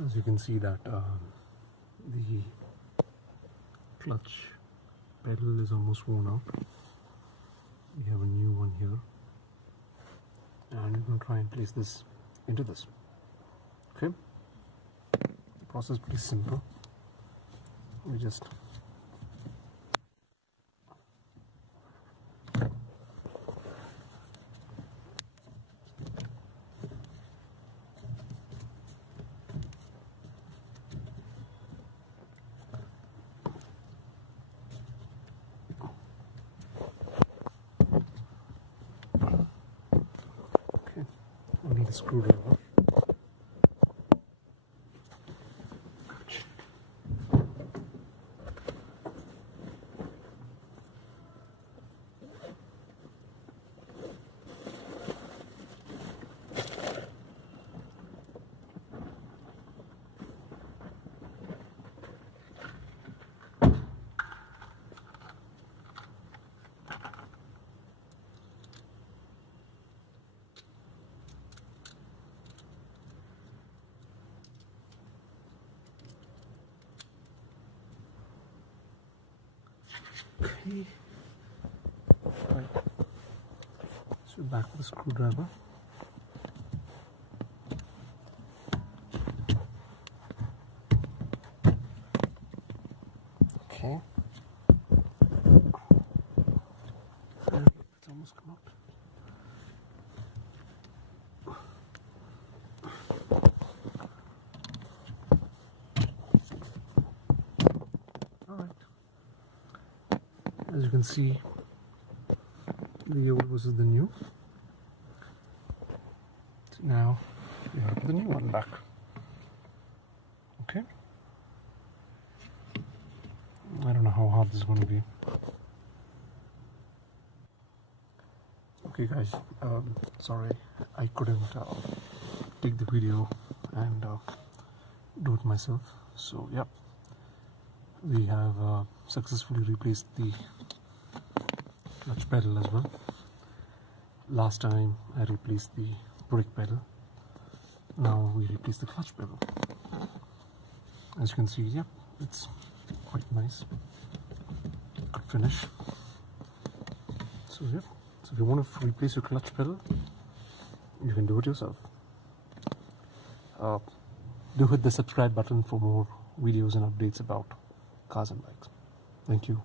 So as you can see that the clutch pedal is almost worn out. We have a new one here, and we're going to try and place this into this. Okay, the process is pretty simple. We just I need a screwdriver. Okay, right, so back with the screwdriver. Okay, and it's almost come out. Alright, as you can see, the old versus the new. So now we have the new one back. Okay, I don't know how hard this is going to be. Okay guys, sorry I couldn't take the video and do it myself. So yeah, we have successfully replaced the clutch pedal as well. Last time I replaced the brake pedal. Now we replace the clutch pedal. As you can see, yeah, it's quite nice. Good finish. So yeah, so if you want to replace your clutch pedal, you can do it yourself. Do hit the subscribe button for more videos and updates about cars and bikes. Thank you.